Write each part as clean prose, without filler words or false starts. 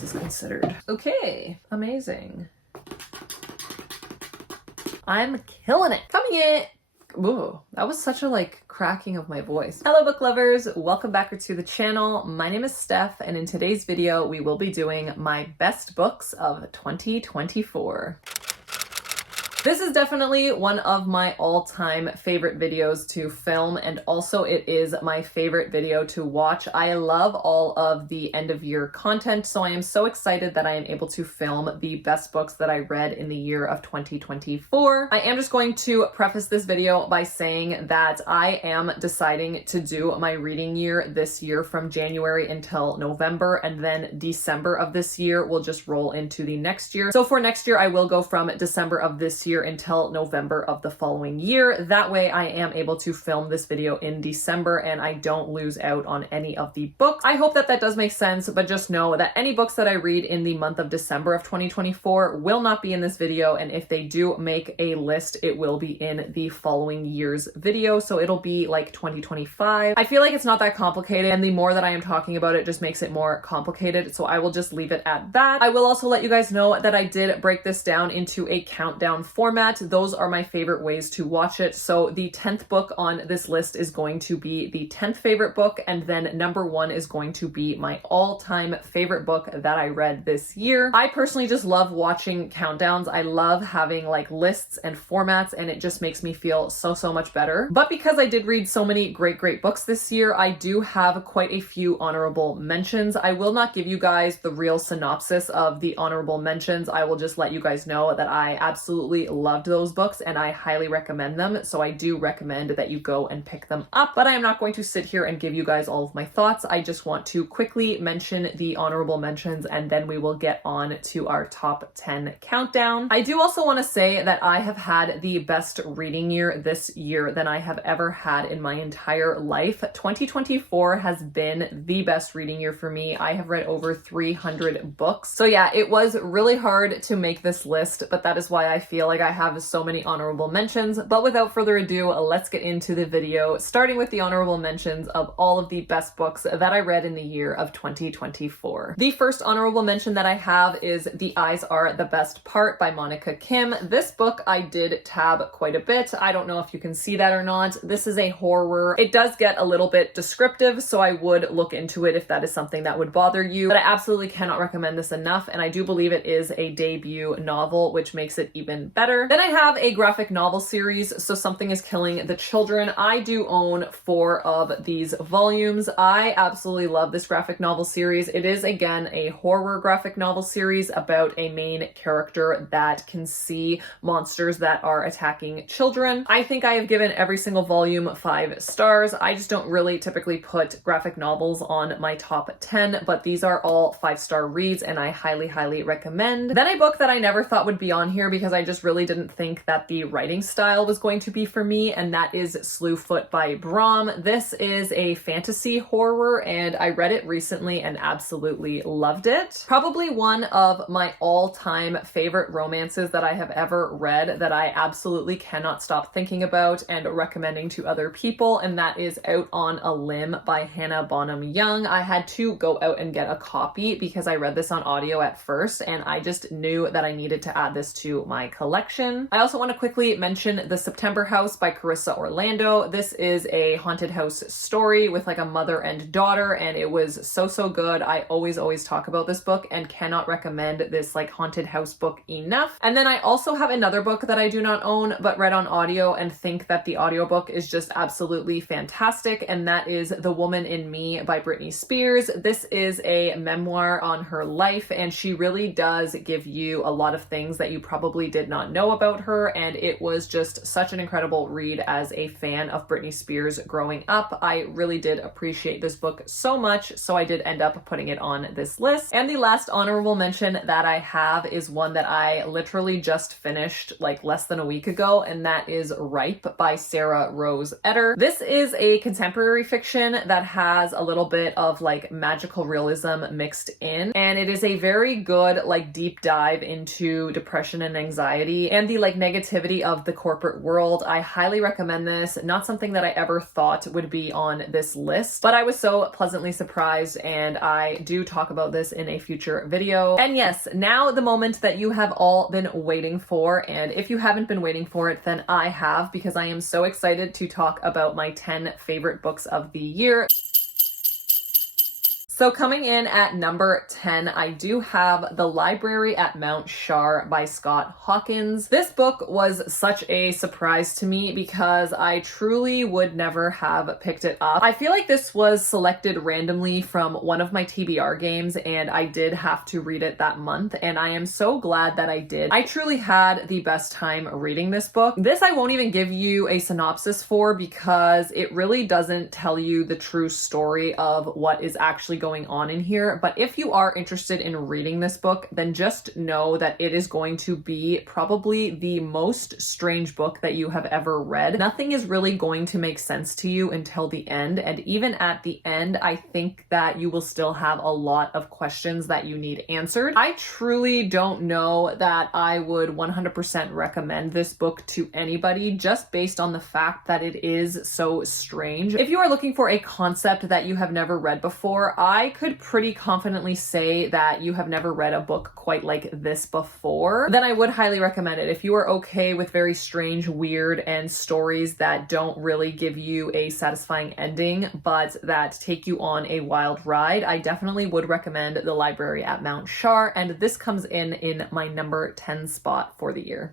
this is considered. Okay, amazing. I'm killing it. Coming in. Ooh, that was such a cracking of my voice. Hello book lovers, welcome back to the channel. My name is Steph, and in today's video we will be doing my best books of 2024. This is definitely one of my all-time favorite videos to film, and also it is my favorite video to watch. I love all of the end-of-year content, so I am so excited that I am able to film the best books that I read in the year of 2024. I am just going to preface this video by saying that I am deciding to do my reading year this year from January until November, and then December of this year will just roll into the next year. So for next year, I will go from December of this year until November of the following year. That way I am able to film this video in December and I don't lose out on any of the books. I hope that that does make sense, but just know that any books that I read in the month of December of 2024 will not be in this video, and if they do make a list, it will be in the following year's video, so it'll be like 2025. I feel like it's not that complicated, and the more that I am talking about it just makes it more complicated, so I will just leave it at that. I will also let you guys know that I did break this down into a countdown format. Those are my favorite ways to watch it. So the 10th book on this list is going to be the 10th favorite book, and then number 1 is going to be my all-time favorite book that I read this year. I personally just love watching countdowns. I love having lists and formats, and it just makes me feel so much better. But because I did read so many great books this year, I do have quite a few honorable mentions. I will not give you guys the real synopsis of the honorable mentions. I will just let you guys know that I absolutely loved those books and I highly recommend them, so I do recommend that you go and pick them up. But I am not going to sit here and give you guys all of my thoughts. I just want to quickly mention the honorable mentions, and then we will get on to our top 10 countdown. I do also want to say that I have had the best reading year this year than I have ever had in my entire life. 2024 has been the best reading year for me. I have read over 300 books. So yeah, it was really hard to make this list, but that is why I feel like I have so many honorable mentions. But without further ado, let's get into the video, starting with the honorable mentions of all of the best books that I read in the year of 2024. The first honorable mention that I have is The Eyes Are the Best Part by Monica Kim. This book I did tab quite a bit. I don't know if you can see that or not. This is a horror. It does get a little bit descriptive, so I would look into it if that is something that would bother you, but I absolutely cannot recommend this enough, and I do believe it is a debut novel, which makes it even better. Then I have a graphic novel series, So Something is Killing the Children. I do own 4 of these volumes. I absolutely love this graphic novel series. It is, again, a horror graphic novel series about a main character that can see monsters that are attacking children. I think I have given every single volume 5 stars. I just don't really typically put graphic novels on my top 10, but these are all 5-star reads and I highly recommend. Then a book that I never thought would be on here because I just really didn't think that the writing style was going to be for me, and that is Slewfoot by Brom. This is a fantasy horror and I read it recently and absolutely loved it. Probably one of my all-time favorite romances that I have ever read that I absolutely cannot stop thinking about and recommending to other people, and that is Out on a Limb by Hannah Bonham Young. I had to go out and get a copy because I read this on audio at first and I just knew that I needed to add this to my collection. I also want to quickly mention The September House by Carissa Orlando. This is a haunted house story with a mother and daughter, and it was so good. I always talk about this book and cannot recommend this haunted house book enough. And then I also have another book that I do not own but read on audio and think that the audiobook is just absolutely fantastic, and that is The Woman in Me by Britney Spears. This is a memoir on her life, and she really does give you a lot of things that you probably did not know about her, and it was just such an incredible read as a fan of Britney Spears growing up. I really did appreciate this book so much, so I did end up putting it on this list. And the last honorable mention that I have is one that I literally just finished less than a week ago, and that is Ripe by Sarah Rose Etter. This is a contemporary fiction that has a little bit of magical realism mixed in, and it is a very good deep dive into depression and anxiety toxicity and the like negativity of the corporate world. I highly recommend this. Not something that I ever thought would be on this list, but I was so pleasantly surprised, and I do talk about this in a future video. And yes, now the moment that you have all been waiting for, and if you haven't been waiting for it, then I have, because I am so excited to talk about my 10 favorite books of the year. So coming in at number 10, I do have The Library at Mount Shar by Scott Hawkins. This book was such a surprise to me because I truly would never have picked it up. I feel like this was selected randomly from one of my TBR games, and I did have to read it that month, and I am so glad that I did. I truly had the best time reading this book. This I won't even give you a synopsis for because it really doesn't tell you the true story of what is actually going on in here. But if you are interested in reading this book, then just know that it is going to be probably the most strange book that you have ever read. Nothing is really going to make sense to you until the end. And even at the end, I think that you will still have a lot of questions that you need answered. I truly don't know that I would 100% recommend this book to anybody just based on the fact that it is so strange. If you are looking for a concept that you have never read before, I could pretty confidently say that you have never read a book quite like this before, then I would highly recommend it. If you are okay with very strange, weird, and stories that don't really give you a satisfying ending, but that take you on a wild ride, I definitely would recommend The Library at Mount Shar, and this comes in my number 10 spot for the year.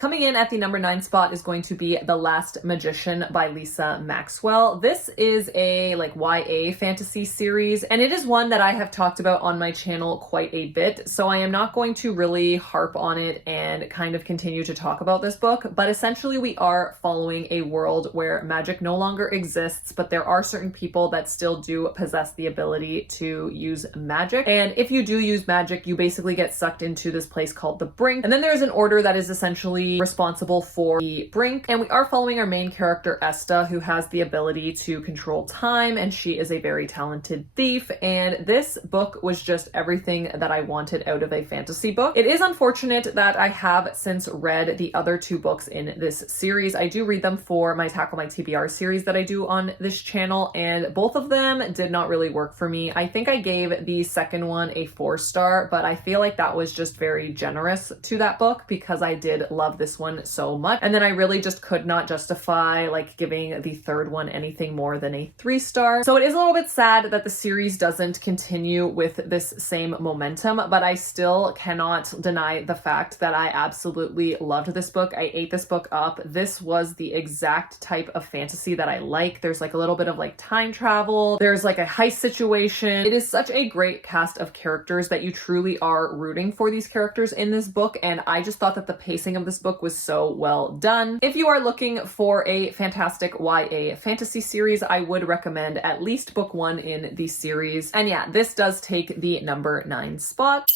Coming in at the number 9 spot is going to be The Last Magician by Lisa Maxwell. This is a YA fantasy series, and it is one that I have talked about on my channel quite a bit, so I am not going to really harp on it and kind of continue to talk about this book, but essentially we are following a world where magic no longer exists, but there are certain people that still do possess the ability to use magic, and if you do use magic, you basically get sucked into this place called the Brink, and then there's an order that is essentially responsible for the Brink, and we are following our main character Esta, who has the ability to control time, and she is a very talented thief, and this book was just everything that I wanted out of a fantasy book. It is unfortunate that I have since read the other 2 books in this series. I do read them for my Tackle My TBR series that I do on this channel, and both of them did not really work for me. I think I gave the second one a 4-star, but I feel like that was just very generous to that book because I did love this one so much, and then I really just could not justify giving the third one anything more than a 3-star. So it is a little bit sad that the series doesn't continue with this same momentum, but I still cannot deny the fact that I absolutely loved this book. I ate this book up. This was the exact type of fantasy that I like. There's a little bit of time travel. There's a heist situation. It is such a great cast of characters that you truly are rooting for these characters in this book, and I just thought that the pacing of this book was so well done. If you are looking for a fantastic YA fantasy series, I would recommend at least book 1 in the series. And yeah, this does take the number 9 spot.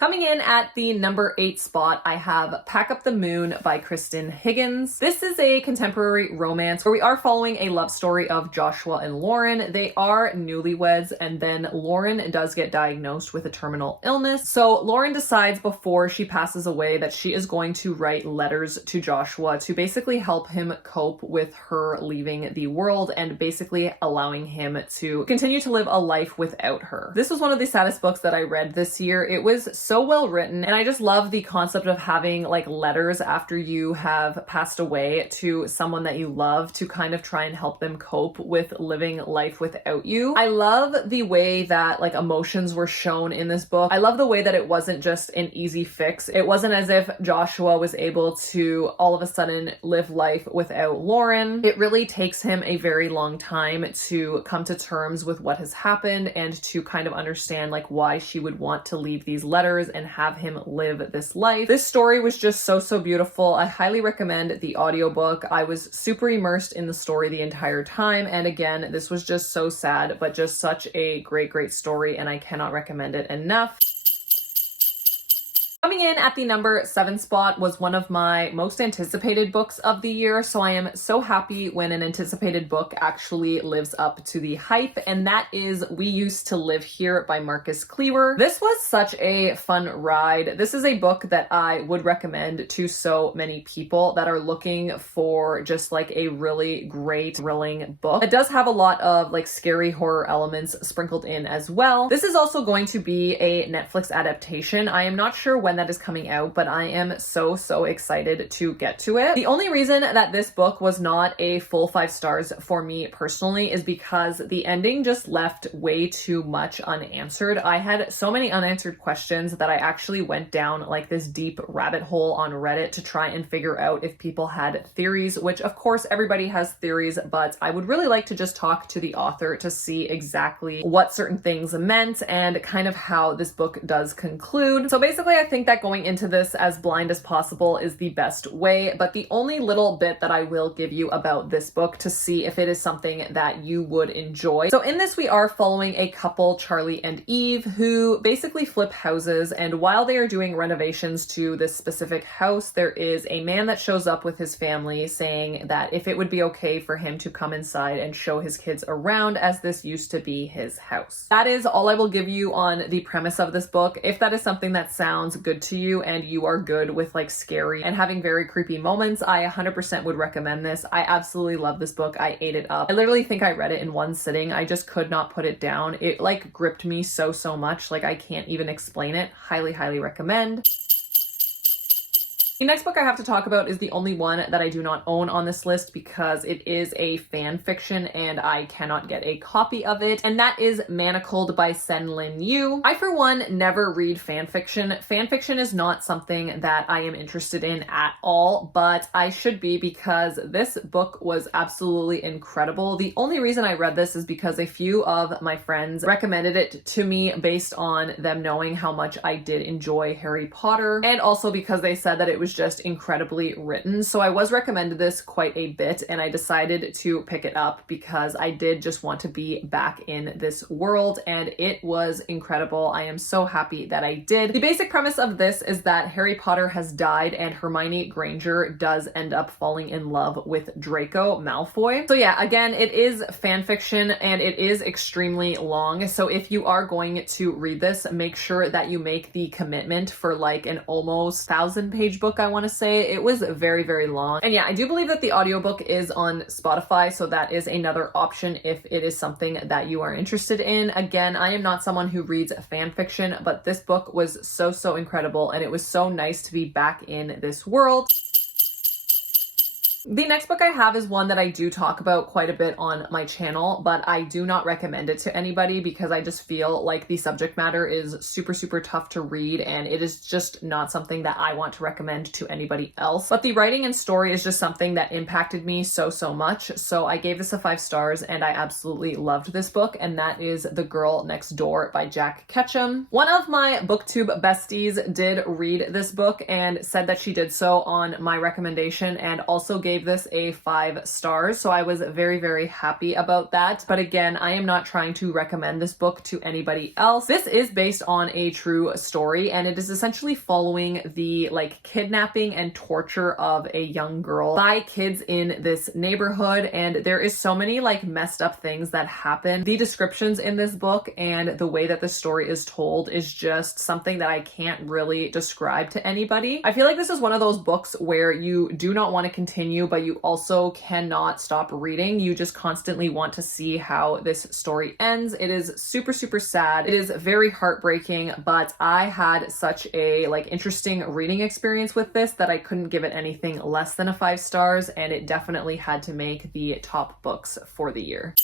Coming in at the number 8 spot, I have Pack Up the Moon by Kristen Higgins. This is a contemporary romance where we are following a love story of Joshua and Lauren. They are newlyweds, and then Lauren does get diagnosed with a terminal illness. So Lauren decides before she passes away that she is going to write letters to Joshua to basically help him cope with her leaving the world and basically allowing him to continue to live a life without her. This was one of the saddest books that I read this year. It was so well written, and I just love the concept of having letters after you have passed away to someone that you love to kind of try and help them cope with living life without you. I love the way that emotions were shown in this book. I love the way that it wasn't just an easy fix. It wasn't as if Joshua was able to all of a sudden live life without Lauren. It really takes him a very long time to come to terms with what has happened and to kind of understand why she would want to leave these letters and have him live this life. This story was just so beautiful. I highly recommend the audiobook. I was super immersed in the story the entire time, and again, this was just so sad, but just such a great story, and I cannot recommend it enough. Coming in at the number 7 spot was one of my most anticipated books of the year, so I am so happy when an anticipated book actually lives up to the hype, and that is We Used to Live Here by Marcus Cleaver. This was such a fun ride. This is a book that I would recommend to so many people that are looking for just like a really great, thrilling book. It does have a lot of like scary horror elements sprinkled in as well. This is also going to be a Netflix adaptation. I am not sure when that is coming out, but I am so excited to get to it. The only reason that this book was not a full 5 stars for me personally is because the ending just left way too much unanswered. I had so many unanswered questions that I actually went down like this deep rabbit hole on Reddit to try and figure out if people had theories, which of course everybody has theories, but I would really like to just talk to the author to see exactly what certain things meant and kind of how this book does conclude. So basically, I think that going into this as blind as possible is the best way, but the only little bit that I will give you about this book to see if it is something that you would enjoy. So in this, we are following a couple, Charlie and Eve, who basically flip houses, and while they are doing renovations to this specific house, there is a man that shows up with his family saying that if it would be okay for him to come inside and show his kids around, as this used to be his house. That is all I will give you on the premise of this book. If that is something that sounds good to you and you are good with like scary and having very creepy moments, I 100% would recommend this. I absolutely love this book. I ate it up. I literally think I read it in one sitting. I just could not put it down. It like gripped me so much. Like I can't even explain it. Highly recommend. The next book I have to talk about is the only one that I do not own on this list because it is a fan fiction and I cannot get a copy of it, and that is Manacled by Sen Lin Yu. I, for one, never read fan fiction. Fan fiction is not something that I am interested in at all, but I should be because this book was absolutely incredible. The only reason I read this is because a few of my friends recommended it to me based on them knowing how much I did enjoy Harry Potter, and also because they said that it was just incredibly written. So I was recommended this quite a bit and I decided to pick it up because I did just want to be back in this world, and it was incredible. I am so happy that I did. The basic premise of this is that Harry Potter has died and Hermione Granger does end up falling in love with Draco Malfoy. So yeah, again, it is fan fiction and it is extremely long. So if you are going to read this, make sure that you make the commitment for like an almost 1,000-page book. I want to say it was very long. And yeah, I do believe that the audiobook is on Spotify, so that is another option if it is something that you are interested in. Again, I am not someone who reads fan fiction, but this book was so incredible and it was so nice to be back in this world. The next book I have is one that I do talk about quite a bit on my channel, but I do not recommend it to anybody because I just feel like the subject matter is super tough to read and it is just not something that I want to recommend to anybody else. But the writing and story is just something that impacted me so much. So I gave this a 5 stars and I absolutely loved this book, and that is The Girl Next Door by Jack Ketchum. One of my booktube besties did read this book and said that she did so on my recommendation and also gave this a 5 stars. So I was very happy about that. But again, I am not trying to recommend this book to anybody else. This is based on a true story and it is essentially following the like kidnapping and torture of a young girl by kids in this neighborhood, and there is so many like messed up things that happen. The descriptions in this book and the way that the story is told is just something that I can't really describe to anybody. I feel like this is one of those books where you do not want to continue, but you also cannot stop reading. You just constantly want to see how this story ends. It is super sad. It is very heartbreaking, but I had such a like interesting reading experience with this that I couldn't give it anything less than a 5 stars, and it definitely had to make the top books for the year.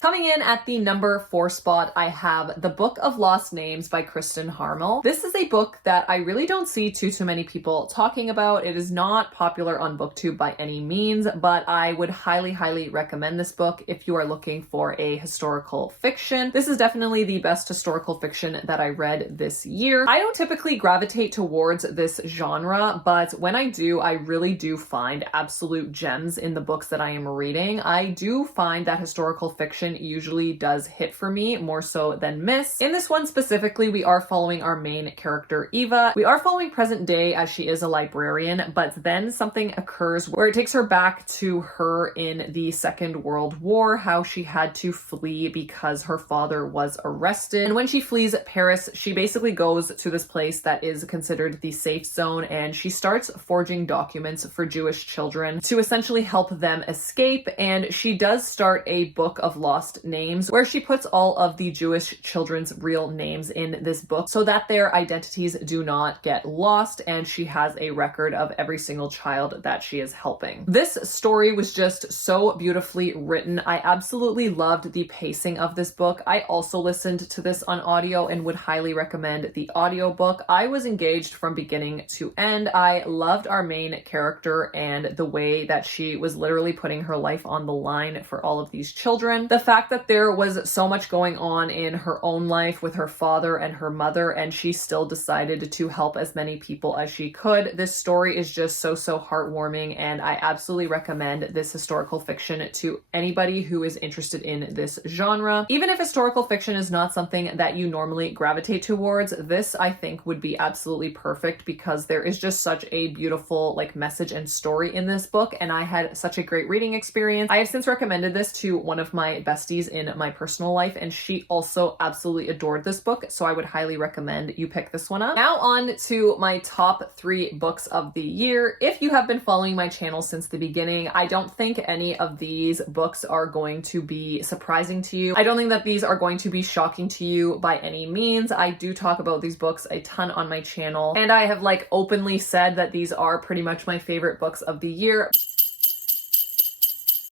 Coming in at the number 4 spot, I have The Book of Lost Names by Kristen Harmel. This is a book that I really don't see too many people talking about. It is not popular on BookTube by any means, but I would highly recommend this book if you are looking for a historical fiction. This is definitely the best historical fiction that I read this year. I don't typically gravitate towards this genre, but when I do, I really do find absolute gems in the books that I am reading. I do find that historical fiction fiction usually does hit for me more so than miss. In this one specifically, we are following our main character, Eva. We are following present day as she is a librarian, but then something occurs where it takes her back to her in the Second World War, how she had to flee because her father was arrested. And when she flees Paris, she basically goes to this place that is considered the safe zone, and she starts forging documents for Jewish children to essentially help them escape. And she does start a book of lost names where she puts all of the Jewish children's real names in this book so that their identities do not get lost, and she has a record of every single child that she is helping. This story was just so beautifully written. I absolutely loved the pacing of this book. I also listened to this on audio and would highly recommend the audiobook. I was engaged from beginning to end. I loved our main character and the way that she was literally putting her life on the line for all of these children. The fact that there was so much going on in her own life with her father and her mother, and she still decided to help as many people as she could. This story is just so heartwarming, and I absolutely recommend this historical fiction to anybody who is interested in this genre. Even if historical fiction is not something that you normally gravitate towards, this I think would be absolutely perfect because there is just such a beautiful like message and story in this book, and I had such a great reading experience. I have since recommended this to one of my besties in my personal life, and she also absolutely adored this book, so I would highly recommend you pick this one up. Now on to my top 3 books of the year. If you have been following my channel since the beginning, I don't think any of these books are going to be surprising to you. I don't think that these are going to be shocking to you by any means. I do talk about these books a ton on my channel, and I have like openly said that these are pretty much my favorite books of the year.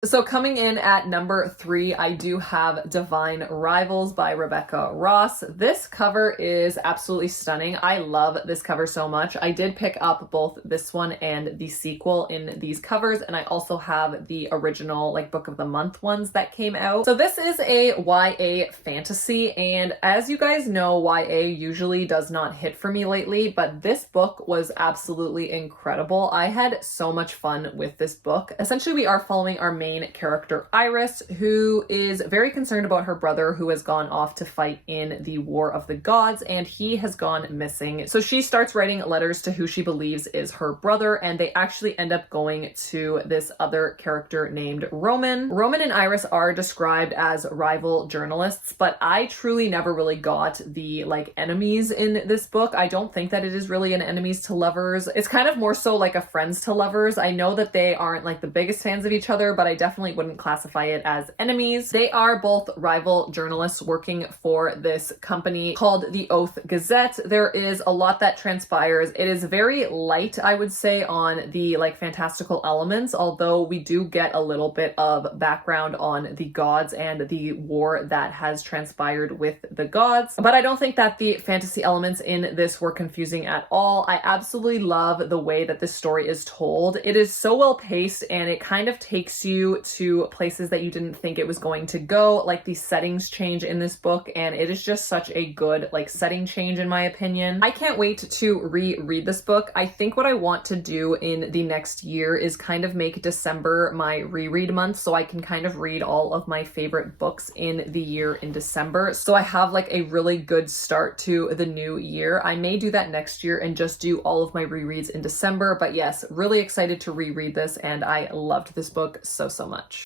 So coming in at number 3, I do have Divine Rivals by Rebecca Ross. This cover is absolutely stunning. I love this cover so much. I did pick up both this one and the sequel in these covers, and I also have the original like book of the month ones that came out. So this is a YA fantasy, and as you guys know, YA usually does not hit for me lately, but this book was absolutely incredible. I had so much fun with this book. Essentially, we are following our main character Iris, who is very concerned about her brother who has gone off to fight in the War of the Gods, and he has gone missing. So she starts writing letters to who she believes is her brother, and they actually end up going to this other character named Roman. Roman and Iris are described as rival journalists, but I truly never really got the like enemies in this book. I don't think that it is really an enemies to lovers. It's kind of more so like a friends to lovers. I know that they aren't like the biggest fans of each other, but I definitely wouldn't classify it as enemies. They are both rival journalists working for this company called the Oath Gazette. There is a lot that transpires. It is very light, I would say, on the like fantastical elements, although we do get a little bit of background on the gods and the war that has transpired with the gods. But I don't think that the fantasy elements in this were confusing at all. I absolutely love the way that this story is told. It is so well paced, and it kind of takes you to places that you didn't think it was going to go. Like the settings change in this book, and it is just such a good like setting change in my opinion. I can't wait to reread this book. I think what I want to do in the next year is kind of make December my reread month, so I can kind of read all of my favorite books in the year in December, so I have like a really good start to the new year. I may do that next year and just do all of my rereads in December, but yes, really excited to reread this, and I loved this book so much.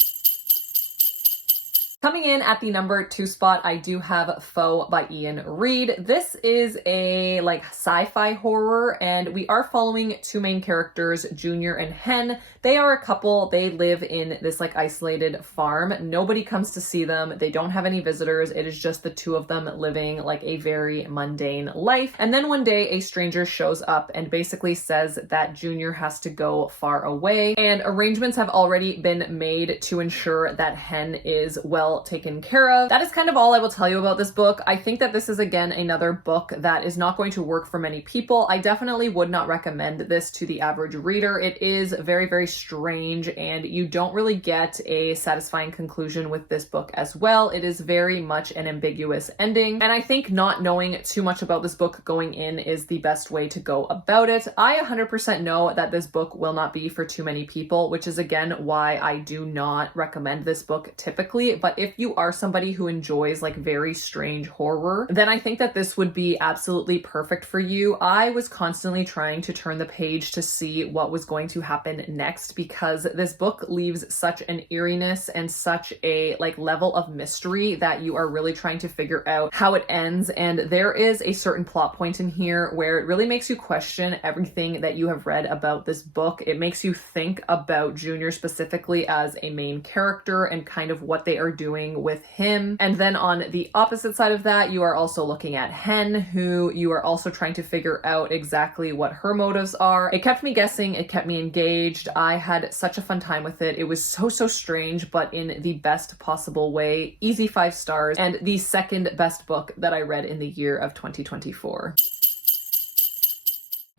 Coming in at the number 2 spot, I do have Foe by Ian Reid. This is a like sci-fi horror, and we are following 2 main characters, Junior and Hen. They are a couple. They live in this like isolated farm. Nobody comes to see them. They don't have any visitors. It is just the 2 of them living like a very mundane life. And then one day a stranger shows up and basically says that Junior has to go far away, and arrangements have already been made to ensure that Hen is well taken care of. That is kind of all I will tell you about this book. I think that this is again another book that is not going to work for many people. I definitely would not recommend this to the average reader. It is very strange, and you don't really get a satisfying conclusion with this book as well. It is very much an ambiguous ending, and I think not knowing too much about this book going in is the best way to go about it. I 100% know that this book will not be for too many people, which is again why I do not recommend this book typically, but if you are somebody who enjoys like very strange horror, then I think that this would be absolutely perfect for you. I was constantly trying to turn the page to see what was going to happen next because this book leaves such an eeriness and such a like level of mystery that you are really trying to figure out how it ends. And there is a certain plot point in here where it really makes you question everything that you have read about this book. It makes you think about Junior specifically as a main character and kind of what they are doing with him. And then on the opposite side of that, you are also looking at Hen, who you are also trying to figure out exactly what her motives are. It kept me guessing, it kept me engaged. I had such a fun time with it. It was so strange, but in the best possible way. Easy 5 stars, and the second best book that I read in the year of 2024.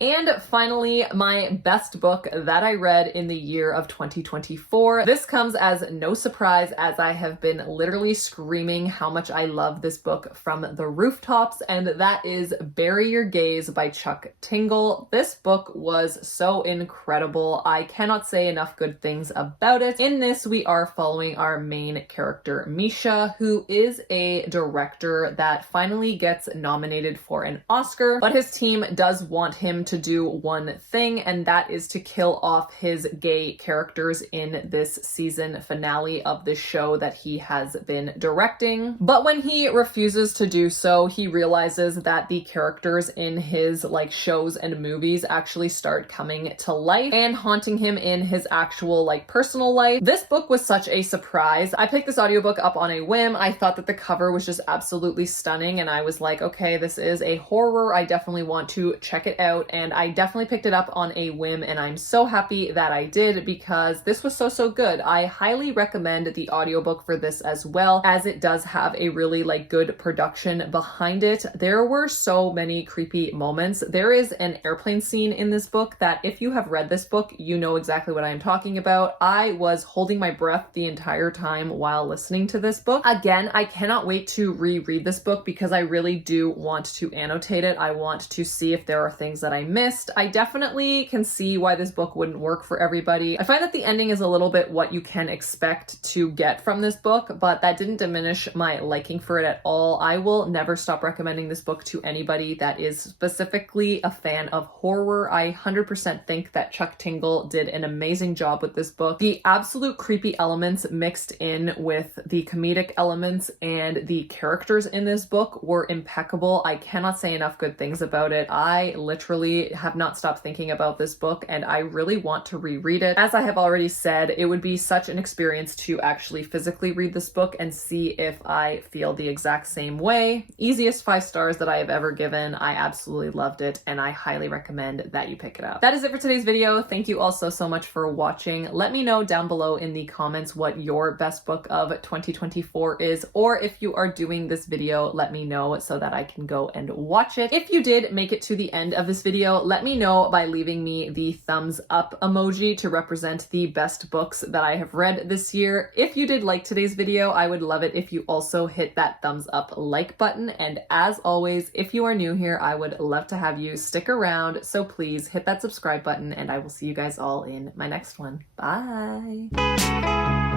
And finally, my best book that I read in the year of 2024. This comes as no surprise as I have been literally screaming how much I love this book from the rooftops, and that is Bury Your Gaze by Chuck Tingle. This book was so incredible. I cannot say enough good things about it. In this, we are following our main character, Misha, who is a director that finally gets nominated for an Oscar, but his team does want him to do one thing, and that is to kill off his gay characters in this season finale of this show that he has been directing. But when he refuses to do so, he realizes that the characters in his like shows and movies actually start coming to life and haunting him in his actual like personal life. This book was such a surprise. I picked this audiobook up on a whim. I thought that the cover was just absolutely stunning, and I was like, okay, this is a horror. I definitely want to check it out. And I definitely picked it up on a whim, and I'm so happy that I did because this was so good. I highly recommend the audiobook for this as well, as it does have a really like good production behind it. There were so many creepy moments. There is an airplane scene in this book that if you have read this book, you know exactly what I am talking about. I was holding my breath the entire time while listening to this book. Again, I cannot wait to reread this book because I really do want to annotate it. I want to see if there are things that I missed. I definitely can see why this book wouldn't work for everybody. I find that the ending is a little bit what you can expect to get from this book, but that didn't diminish my liking for it at all. I will never stop recommending this book to anybody that is specifically a fan of horror. I 100% think that Chuck Tingle did an amazing job with this book. The absolute creepy elements mixed in with the comedic elements and the characters in this book were impeccable. I cannot say enough good things about it. I literally have not stopped thinking about this book, and I really want to reread it. As I have already said, it would be such an experience to actually physically read this book and see if I feel the exact same way. Easiest 5 stars that I have ever given. I absolutely loved it, and I highly recommend that you pick it up. That is it for today's video. Thank you all so much for watching. Let me know down below in the comments what your best book of 2024 is, or if you are doing this video, let me know so that I can go and watch it. If you did make it to the end of this video, let me know by leaving me the thumbs up emoji to represent the best books that I have read this year. If you did like today's video, I would love it if you also hit that thumbs up like button. And as always, if you are new here, I would love to have you stick around. So please hit that subscribe button, and I will see you guys all in my next one. Bye.